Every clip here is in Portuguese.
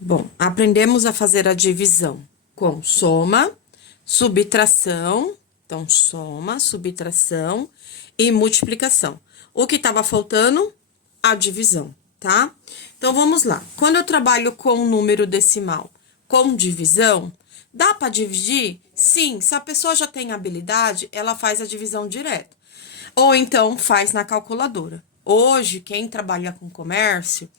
Bom, aprendemos a fazer a divisão com soma, subtração, então soma, subtração e multiplicação. O que estava faltando? A divisão, tá? Então vamos lá. Quando eu trabalho com número decimal com divisão, dá para dividir? Sim, se a pessoa já tem habilidade, ela faz a divisão direto. Ou então faz na calculadora. Hoje, quem trabalha com comércio,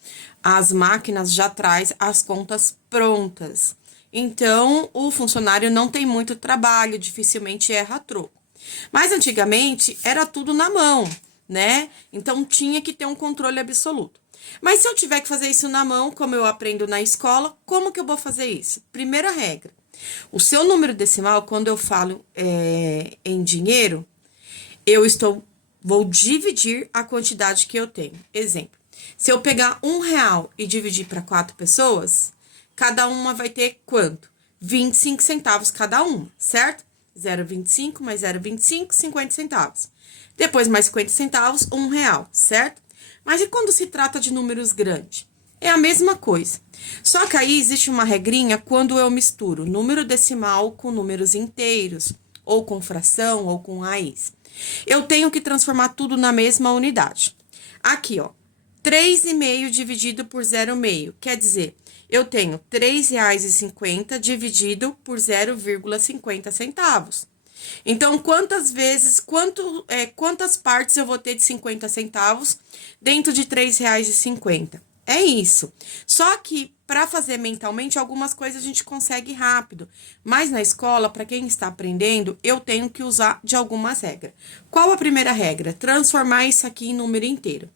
as máquinas já traz as contas prontas. Então, o funcionário não tem muito trabalho, dificilmente erra troco. Mas antigamente era tudo na mão, né? Então tinha que ter um controle absoluto. Mas se eu tiver que fazer isso na mão, como eu aprendo na escola, como que eu vou fazer isso? Primeira regra: o seu número decimal, quando eu falo em dinheiro, vou dividir a quantidade que eu tenho. Exemplo: se eu pegar R$ 1 e dividir para 4 pessoas, cada uma vai ter quanto? 25 centavos cada uma, certo? 0,25 mais 0,25, 50 centavos. Depois mais 50 centavos, R$ 1, certo? Mas e quando se trata de números grandes? É a mesma coisa. Só que aí existe uma regrinha quando eu misturo número decimal com números inteiros, ou com fração, ou com raiz. Eu tenho que transformar tudo na mesma unidade. Aqui, ó, 3,5 dividido por 0,5, quer dizer, eu tenho R$ 3,50 dividido por 0,50 centavos. Então, quantas partes eu vou ter de 50 centavos dentro de R$ 3,50? É isso. Só que, para fazer mentalmente, algumas coisas a gente consegue rápido. Mas na escola, para quem está aprendendo, eu tenho que usar de algumas regras. Qual a primeira regra? Transformar isso aqui em número inteiro.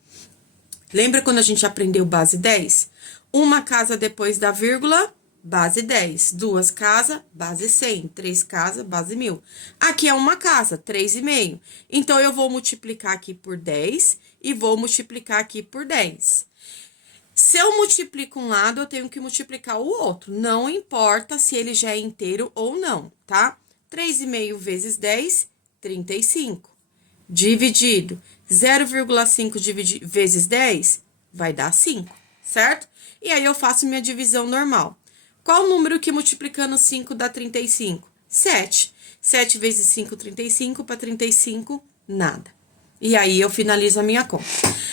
Lembra quando a gente aprendeu base 10? Uma casa depois da vírgula, base 10. Duas casas, base 100. Três casas, base 1000. Aqui é uma casa, 3,5. Então, eu vou multiplicar aqui por 10 e vou multiplicar aqui por 10. Se eu multiplico um lado, eu tenho que multiplicar o outro. Não importa se ele já é inteiro ou não, tá? 3,5 vezes 10, 35. Dividido 0,5 vezes 10, vai dar 5, certo? E aí, eu faço minha divisão normal. Qual o número que multiplicando 5 dá 35? 7. 7 vezes 5, 35. Para 35, nada. E aí, eu finalizo a minha conta.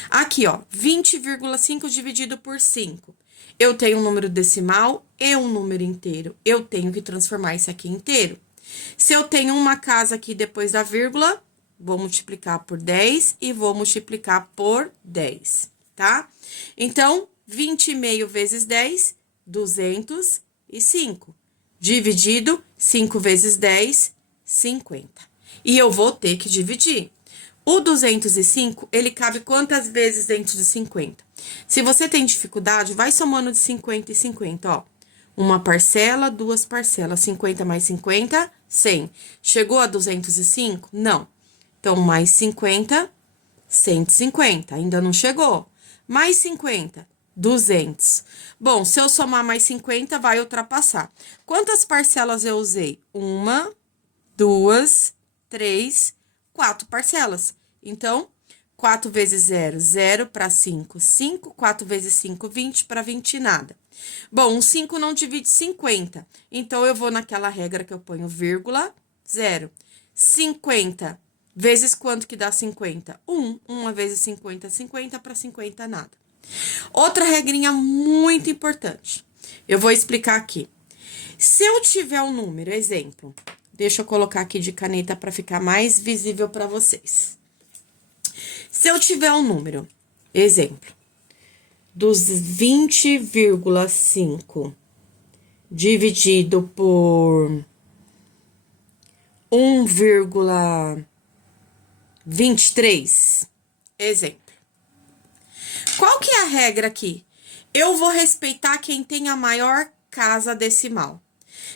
Aqui, ó, 20,5 dividido por 5. Eu tenho um número decimal e um número inteiro. Eu tenho que transformar isso aqui inteiro. Se eu tenho uma casa aqui depois da vírgula, vou multiplicar por 10 e vou multiplicar por 10, tá? Então, 20,5 vezes 10, 205. Dividido 5 vezes 10, 50. E eu vou ter que dividir. O 205, ele cabe quantas vezes dentro de 50? Se você tem dificuldade, vai somando de 50 e 50, ó. Uma parcela, duas parcelas, 50 mais 50, 100. Chegou a 205? Não. Então, mais 50, 150. Ainda não chegou. Mais 50, 200. Bom, se eu somar mais 50, vai ultrapassar. Quantas parcelas eu usei? Uma, duas, três, 4 parcelas. Então, 4 vezes 0, 0 para 5, 5. 4 vezes 5, 20, para 20, nada. Bom, um 5 não divide 50. Então, eu vou naquela regra que eu ponho vírgula, 0. 50 vezes quanto que dá 50? 1. 1 vezes 50, 50, para 50, nada. Outra regrinha muito importante. Eu vou explicar aqui. Se eu tiver um número, exemplo, deixa eu colocar aqui de caneta para ficar mais visível para vocês. Se eu tiver um número, exemplo, dos 20,5 dividido por 1,23, exemplo. Qual que é a regra aqui? Eu vou respeitar quem tem a maior casa decimal.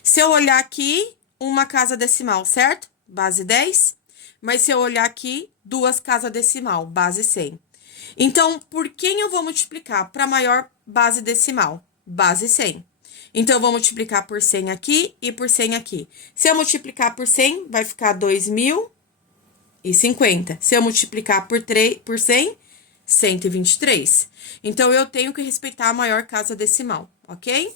Se eu olhar aqui, uma casa decimal, certo? Base 10. Mas se eu olhar aqui, duas casas decimal, base 100. Então, por quem eu vou multiplicar? Para a maior base decimal, base 100. Então, eu vou multiplicar por 100 aqui e por 100 aqui. Se eu multiplicar por 100, vai ficar 2.050. Se eu multiplicar por 100, 123. Então, eu tenho que respeitar a maior casa decimal. ok?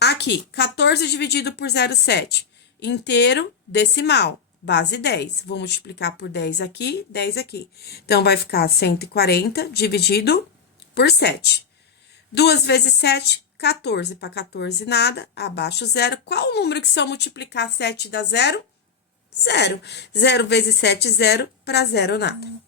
Aqui, 14 dividido por 0,7. Inteiro, decimal, base 10. Vou multiplicar por 10 aqui, 10 aqui. Então, vai ficar 140 dividido por 7. 2 vezes 7, 14. Para 14, nada. Abaixo, 0. Qual o número que se eu multiplicar 7 dá 0? 0. 0 vezes 7, 0. Para 0, nada.